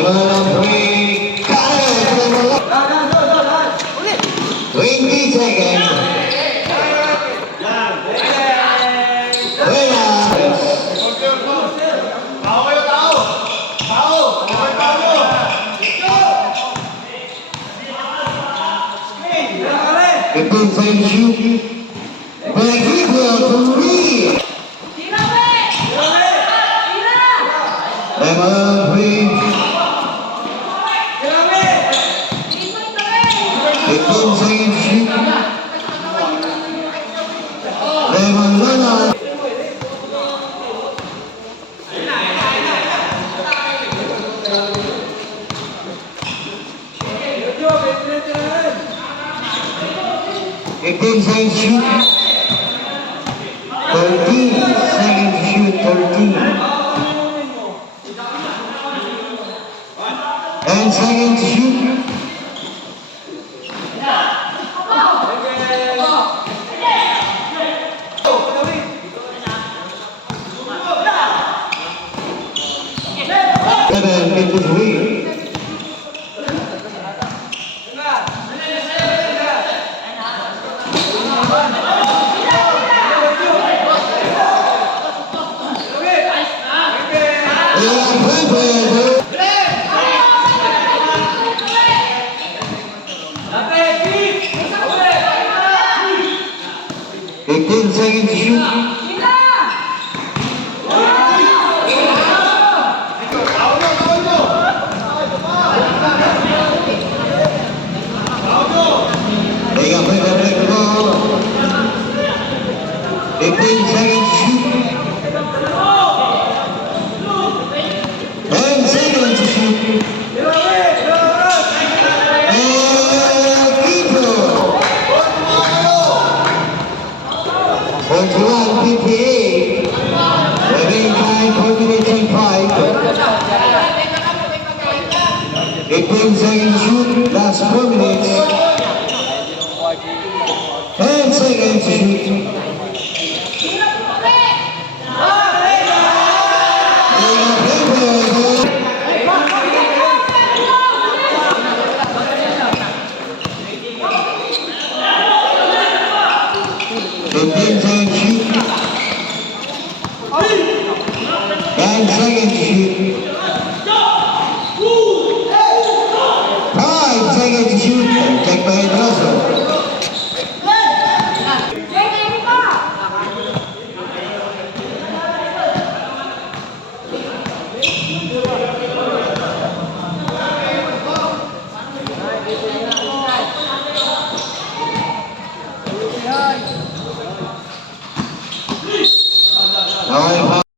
Three, got it! 20 seconds. Fifteen seconds shoot. Back equal three. Lemon, please. 15 seconds shoot. Lemon, run. 15 seconds shoot. 13 seconds shoot. 13. 10 seconds shoot. Seven, 53. Fifteen seconds to shoot. They got play the ball. 15 seconds to shoot. 10 seconds to shoot. And Keeper. 41, 58. Remaining time, 4 minutes and 5. 15 seconds to shoot. Last 4 minutes. 10 seconds to shoot. Fifteen seconds shoot. 10 seconds shoot. 5 seconds shoot. Check by Russell. All right.